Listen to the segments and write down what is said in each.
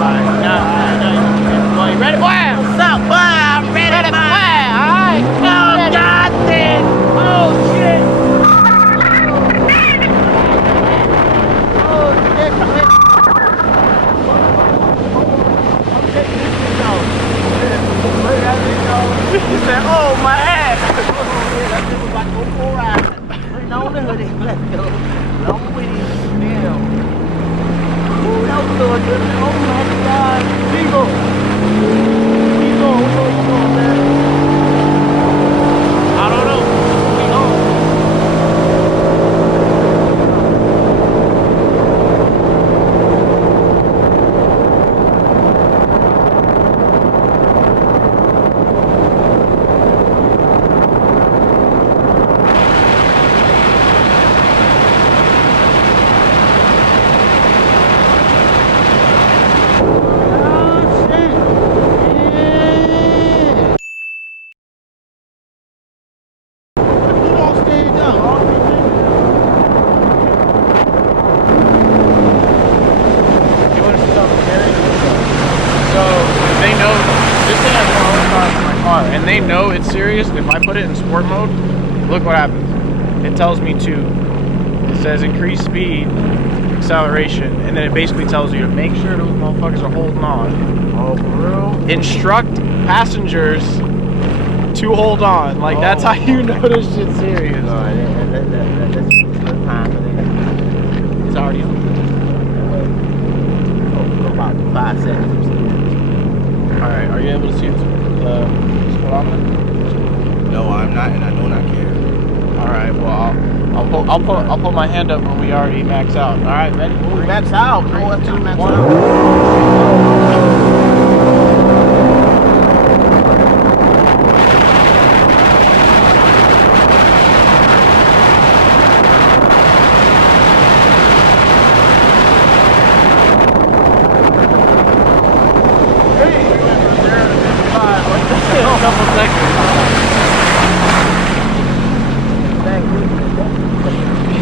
Boy, you ready, boy? What's up, boy? I'm ready, Boy. Alright. Oh, God, then. Oh, shit. Oh, shit. He said, oh, my ass. That shit was like a full ride. Putting on the hoodie. Let's go. Long with it. Damn. Ooh, that was good. Oh, my God. Eagle. Eagle. What's going on, man? I don't know. We know. And they know it's serious. If I put it in sport mode, look what happens. It tells me it says increase speed, acceleration, and then it basically tells you to make sure those motherfuckers are holding on. Oh, for real? Instruct passengers to hold on. Like, that's how you know this shit's serious. That's time. It's already on. For about 5 seconds. Alright, are you able to see the speedometer? No, I'm not, and I do not care. Alright, well, I'll put my hand up when we already max out. Alright, ready? We max out. Three, Max two, out. one. Couple seconds.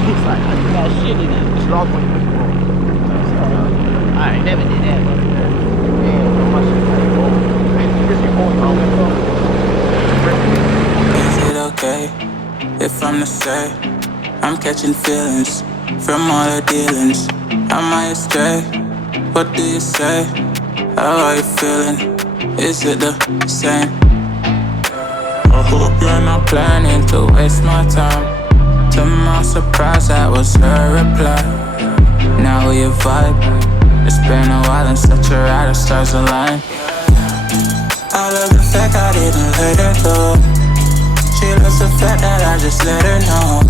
He's like, I just got shit in it. It's lost when you go. I never did that. Man, my shit's like, Is it okay if I'm to say I'm catching feelings from all the dealings? Am I astray? What do you say? How are you feeling? Is it the same? I hope you're not planning to waste my time. To my surprise, that was her reply. Now we vibe. It's been a while and such a ride, the stars align. I love the fact I didn't let her go. She loves the fact that I just let her know.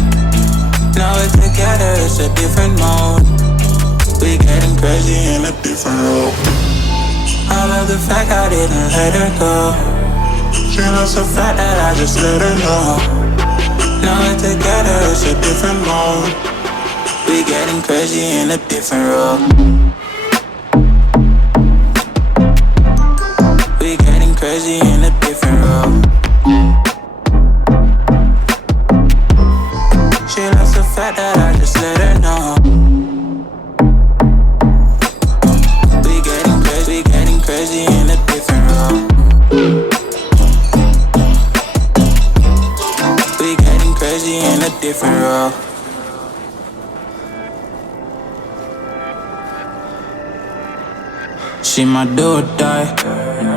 Now we're together, it's a different mode. We getting crazy in a different role. I love the fact I didn't let her go. She loves the fact that I just let her know. Now we're together, it's a different mode. We getting crazy in a different role. We getting crazy in a different role. She loves the fact that I just let her know. We getting crazy in a different role. We getting crazy in a different role. She my do or die,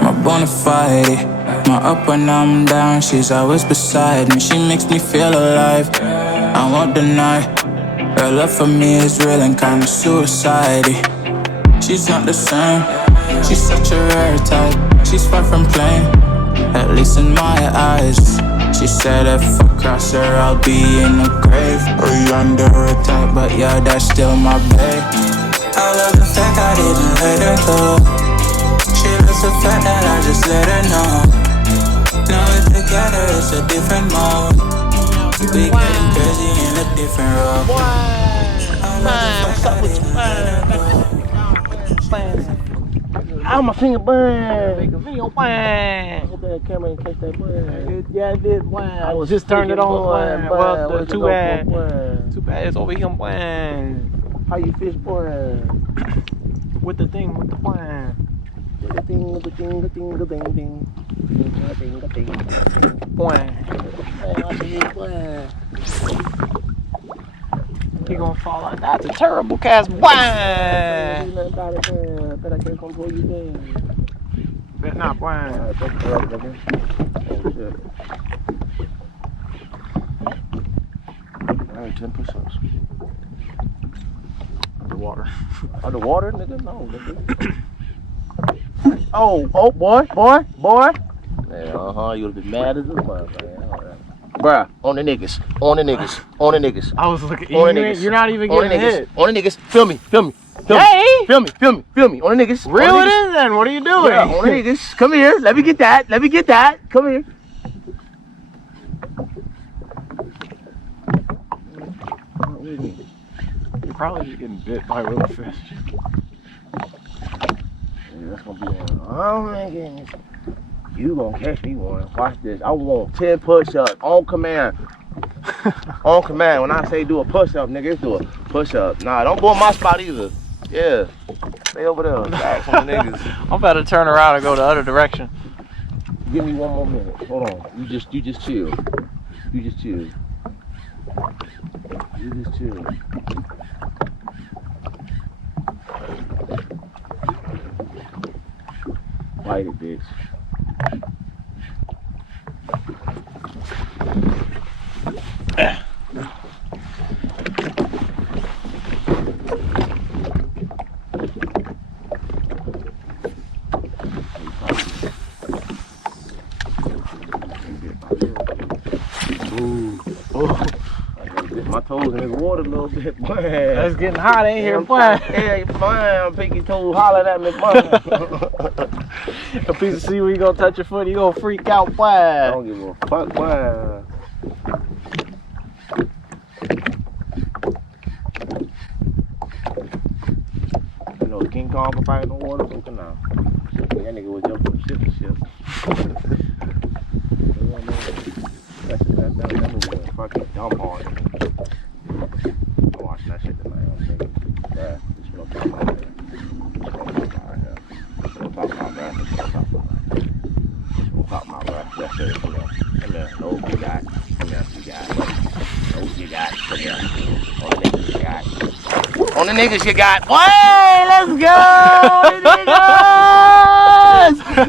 my bona fide. My up when I'm down, she's always beside me. She makes me feel alive, I won't deny. Her love for me is real and kinda suicide-y. She's not the same, she's such a rare type. She's far from plain, at least in my eyes. She said if I cross her, I'll be in the grave or under her type, but yeah, that's still my babe. I love the fact I didn't let her go. She loves the fact that I just let her know. Now we're together, it's a different mode. We getting crazy in a different role. What's up with you, How my finger burn? Make a video, bang. I hope that camera didn't catch that burn. Yeah, it did. Bang. I was just turned it on. Boy. Well, too bad. Boy. Too bad it's over here. Bang. How you fish, boy? With the thing, with the plan. Plan. He gonna fall out. That's a terrible cast. Plan. Bet not plan. Alright, 10 push-ups. Underwater. Underwater, nigga? No, nigga. Oh, boy. Yeah, you would have been mad as a motherfucker. Bruh, on the niggas. I was looking. You're not even getting hit. On the niggas. Film me. Hey! Film me. On the niggas. Reel it in then. What are you doing? Yeah, on the niggas. Come here. Let me get that. Come here. You're probably just getting bit by little fish. Yeah, that's gonna be one. Oh my goodness. You gonna catch me one. Watch this. I want 10 push-ups on command. On command. When I say do a push-up, nigga, it's do a push-up. Nah, don't go in my spot either. Yeah. Stay over there. Back from the niggas. I'm about to turn around and go the other direction. Give me one more minute. Hold on. You just chill. Fight it, bitch. My toes in the water a little bit, boy. It's getting hot in here, boy. Yeah, you fine. Pinky toes hollering at me, boy. A piece of seaweed gonna touch your foot, you gonna freak out, boy. I don't give a fuck, boy. You know, King Kong can fight in the water, so can I. That nigga was jumping from ship to ship. That movie was fucking dumb hard. I'm watching that shit tonight. I'm thinking, bruh, this is what I'm talking about. That's it. Come here. No, you got. Come here. You got. No, you got. Come here. On the niggas you got. Hey, let's go, niggas!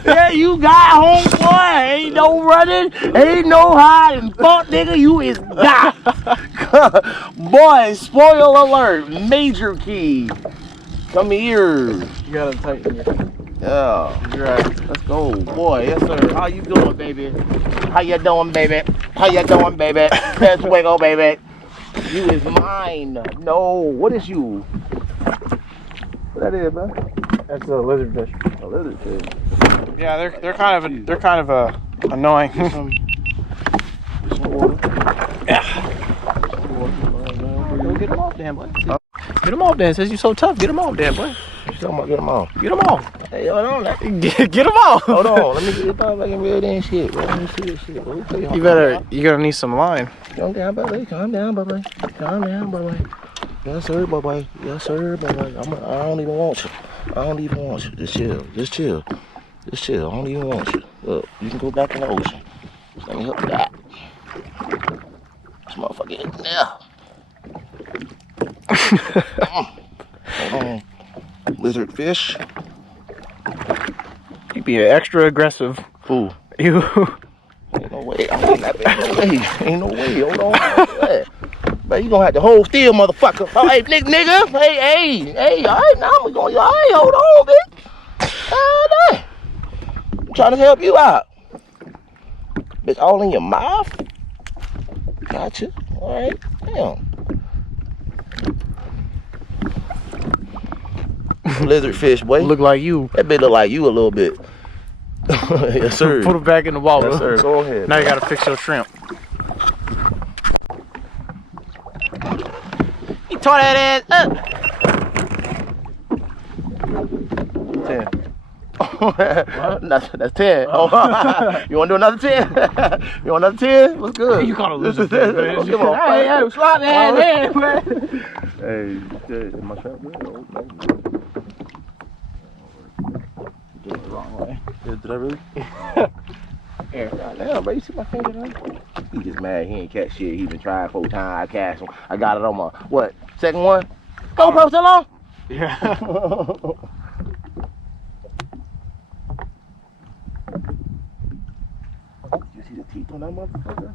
Yeah, you got homeboy. Ain't no running. Ain't no hiding. Fuck, nigga, you is got. Boy, spoiler alert. Major key. Come here. You gotta tighten your. Yeah. You're right. Let's go, boy. Yes, sir. How you doing, baby? How you doing, baby? Let's wiggle, baby. You is mine. No. What is you? What that is, man? That's a lizard fish. A lizard fish. Yeah, they're kind of annoying. Some water. Yeah. Go get them off, damn boy. Get them off, Dan. Says you so tough. Get them off, damn boy. You talking about get them off? Get them off. Hey, hold on. Get them off. Hold on. Let me get this fucking real damn shit, bro. Let me see this shit, bro. You're gonna need some line. Calm down, baby. Calm down, baby. Yes, sir, baby. I don't even want you. Just chill. I don't even want you. Look, you can go back in the ocean. Just let me help you out. This motherfucker in there. Lizard fish. You be extra aggressive. Ooh. You. Ain't no way. Ain't no way. Hold on. But you gonna have to hold still, motherfucker. Oh, hey, nigga. Hey. All right, now we going. All right, hold on, bitch. I'm trying to help you out. Bitch, all in your mouth. Gotcha. All right. Damn. Lizard fish, boy. Look like you. That bitch look like you a little bit. Yes, sir. Put it back in the water. Yes, sir. Go ahead. Now you gotta fix your shrimp. You tore that ass up. 10. That's 10. Oh, you want to do another 10? You want another 10? What's good? You caught a lizard fish, man. Give a fuck. Hey, slap that man. Hey, shit. Is my shrimp good? Did I really? Here, goddamn, bro, you see my finger there? He just mad he ain't catch shit. He been trying 4 times. I catch him. I got it on my, what, second one? GoPro still on? Yeah. You see the teeth on that motherfucker?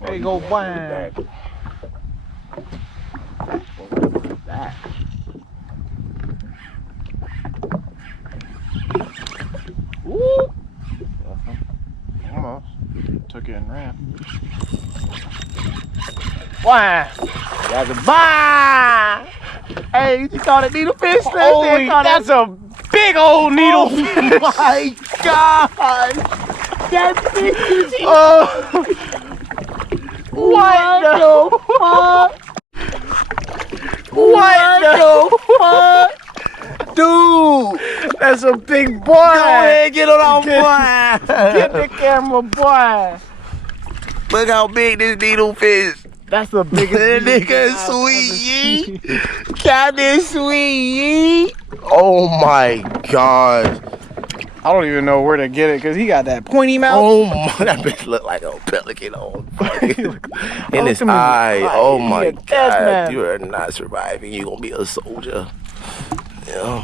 There you go, bang. That. Woo! Almost. Took it and ran. Why? That's a bye! Hey, you just caught a needle fish? Holy, that's a big old needle fish. Oh my God! That fish is here! Oh, What the fuck? what the fuck? Dude! That's a big boy. Go ahead, get on our boy! Get the camera, boy. Look how big this needle fish. That's the biggest. That nigga sweet. Captain Sweet. Oh my gosh. I don't even know where to get it because he got that pointy mouth. Oh my, that bitch look like a pelican on in his Look at eye. his eye. Oh He my a dead God, man. you are not surviving. You gonna be a soldier. Yeah.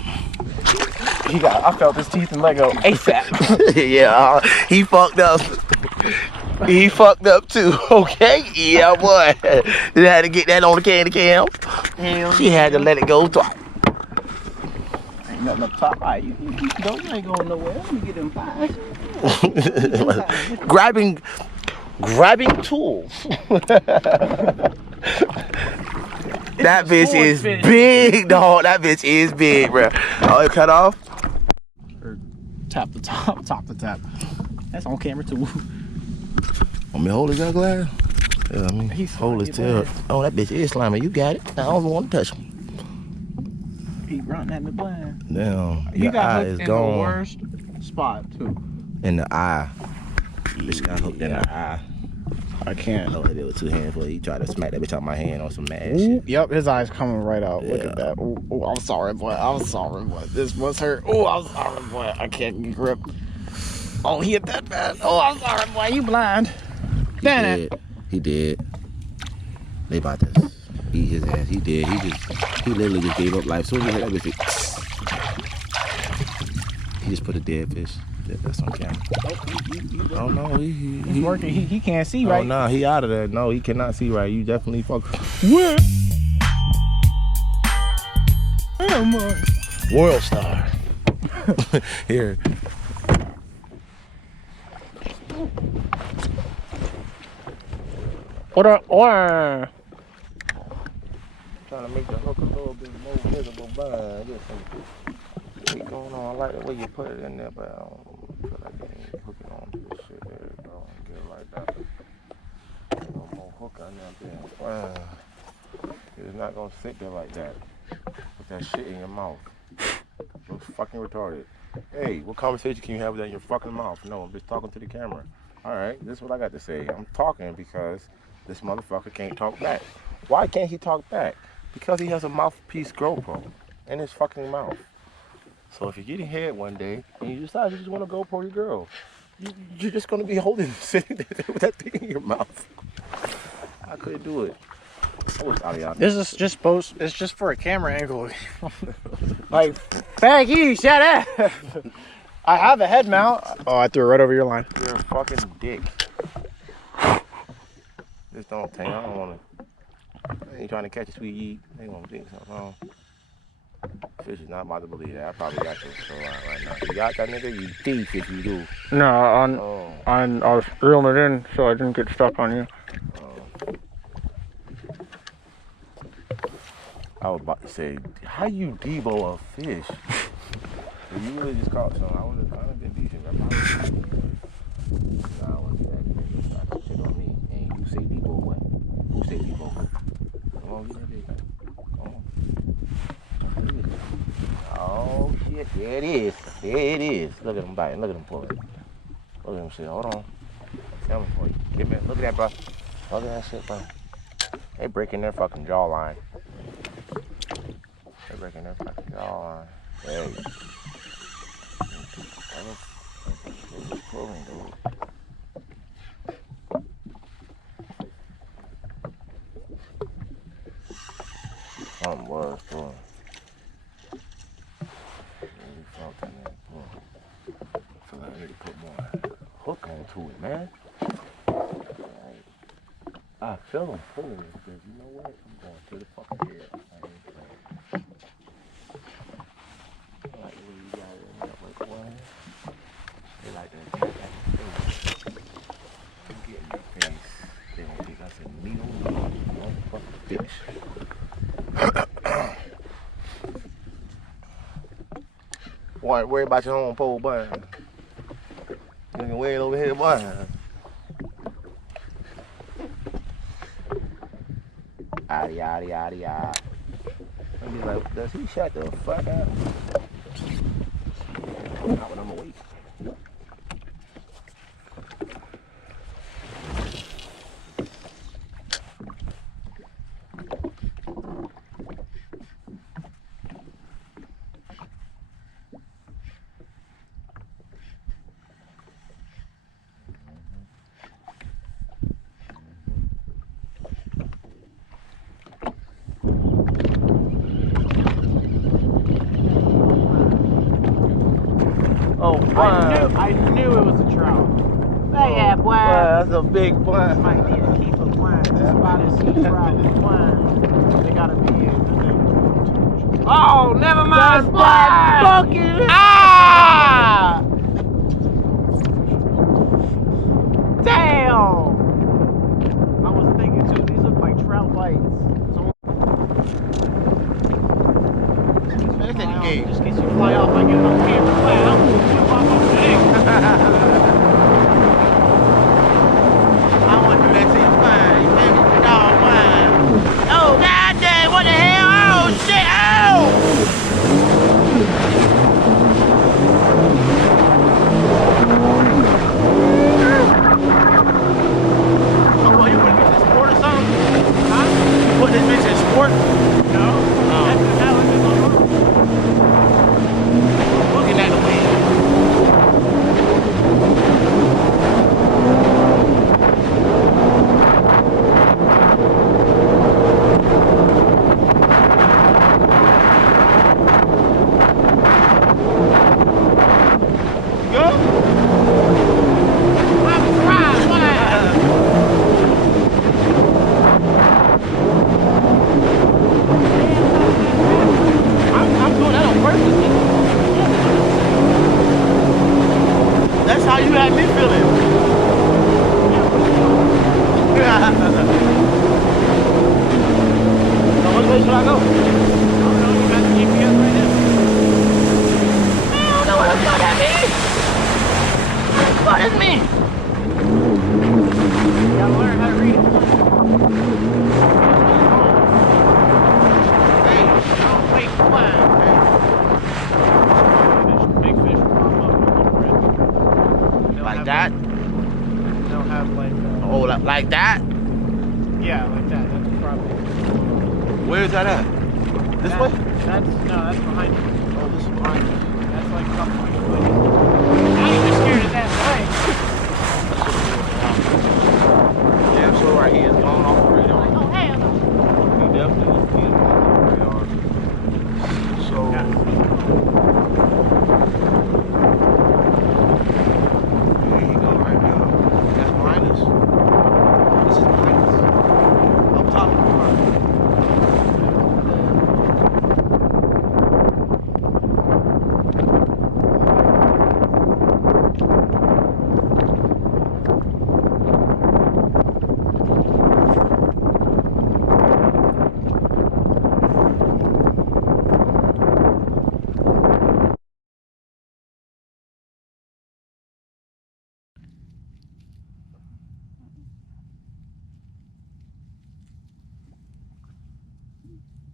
I felt his teeth and Lego ASAP. Yeah, he fucked up. He fucked up too, okay? Yeah, boy. They had to get that on the candy cam. She had to let it go twice. Ain't nothing up top. All right, you go. You ain't going nowhere. Let me get them pies. grabbing tools. That bitch is big, dog. That bitch is big, bro. Oh, it cut off? Or tap the top, top the tap. That's on camera too. Want me to hold his glass? Yeah, I mean, He's hold his slimy, tail. Oh, that bitch is slimy. You got it. I don't want to touch him. He running at me blind. Damn, You your got eye hooked is in gone. the worst spot too. In the eye. Bitch got hooked in the eye. I can't. Oh, it was 2 hands for he tried to smack that bitch out my hand on some mad shit. Yep, his eyes coming right out. Look Yeah. at that. Oh, I'm sorry, boy. I'm sorry, boy. This must hurt. Oh, I'm sorry, boy. I can't get grip. Oh, he hit that bad. Oh, I'm sorry, boy. You blind. Damn it. He did. They about to eat his ass. He did. He literally just gave up life. So he hit that bitch. He just put a dead fish. That's on camera. Oh no, He's working. He can't see Oh right. no, he out of there. No, he cannot see right. You definitely fuck. Where? Damn, World star. Here. what up? Or Trying to make the hook a little bit more visible, but there's some shit going on. I like the way you put it in there, but I don't feel like you need to hook it on to this shit. There you go. Get it like that. A little more hook on there. Wow. It's not gonna sit there like that. Put that shit in your mouth. Looks fucking retarded. Hey, what conversation can you have with that in your fucking mouth? No, I'm just talking to the camera. Alright, this is what I got to say. I'm talking because this motherfucker can't talk back. Why can't he talk back? Because he has a mouthpiece GoPro in his fucking mouth. So if you're getting head one day and you decide you just want to GoPro your girl, you're just gonna be holding, sitting there with that thing in your mouth. I couldn't do it. I wish Ariana. this is just supposed. It's just for a camera angle. Like, thank you. Shut up. I have a head mount. Oh, I threw it right over your line. You're a fucking dick. Just don't think. I don't want to. I ain't trying to catch a sweet eat. They gonna think something wrong. Fish is not about to believe that. I probably got this so right now. You got that nigga? You thief if you do. No, Oh. I was reeling it in so I didn't get stuck on you. I was about to say, how you Debo a fish? If you really just caught some, I would have been decent. I probably nah, I wouldn't do that. You got some shit on me. And you say Debo what? Who say Debo? Come on, get that big guy. Come on. Oh shit, there it is. There it is. Look at him biting. Look at him pulling. Look at him shit. Hold on. Tell me for you. Give me. Look at that, bro. Look at that shit, bro. They breaking their fucking jawline. They're breaking their fucking jawline. Hey. Pulling, dude. Something was pulling. Really felt that man pulling. I feel like I need to put more hook onto it, man. I feel him pulling this bitch. You know what? I'm going to the fucking head. I ain't playing. Like, what do you got in there? Like, what? They like that. Get in your face. They don't think that's a needle. Motherfucking fish. Worry about your own pole button. You can wait over here, boy. Yada yada yada yada. I'm just like, does he shut the fuck up? Not when I'm awake. Oh, I knew it was a trout. Yeah, boy. That's a big one. Might need to keep a blind. Spotted sea trout blind. They gotta be in. Oh, never mind. That's that fucking. Ah! Damn! I was thinking too. These look like trout bites. Let's take the game. Just in case you fly off, I get it on camera. Wow. I want to do that to you fine. You make me dog fine. Oh, goddamn, what the hell? Oh, shit, oh! So what, you put this in sport or something? Huh? You put this bitch in sport? No. That's just how it is on road. Looking at the wind. I'm doing that on purpose, nigga. That's how you had me feeling. So which way should I go? I don't know, you got the GPS right now. I don't know what the fuck that means. What does it mean? You gotta learn how to read it. Hey, don't wait for one. Big fish will pop up over it. They'll Like have that? They'll have like, Oh, like that? yeah, like that. That's probably. Where is that at? This way? That's behind you. Oh, this is behind me. That's like a couple feet away. Now you're just scared of that way. Yeah, so right here is going off the radar. Oh hell. He definitely is going off the radar. So, Yeah. there you go right now. That's behind us. This is behind us. Up top of the car.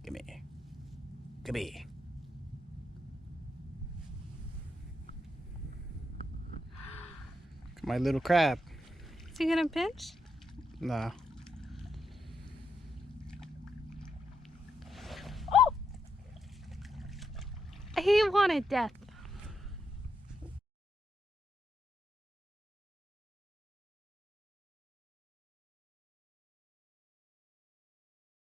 Come here. Come here. My little crab. Is he gonna pinch? Nah. He wanted death.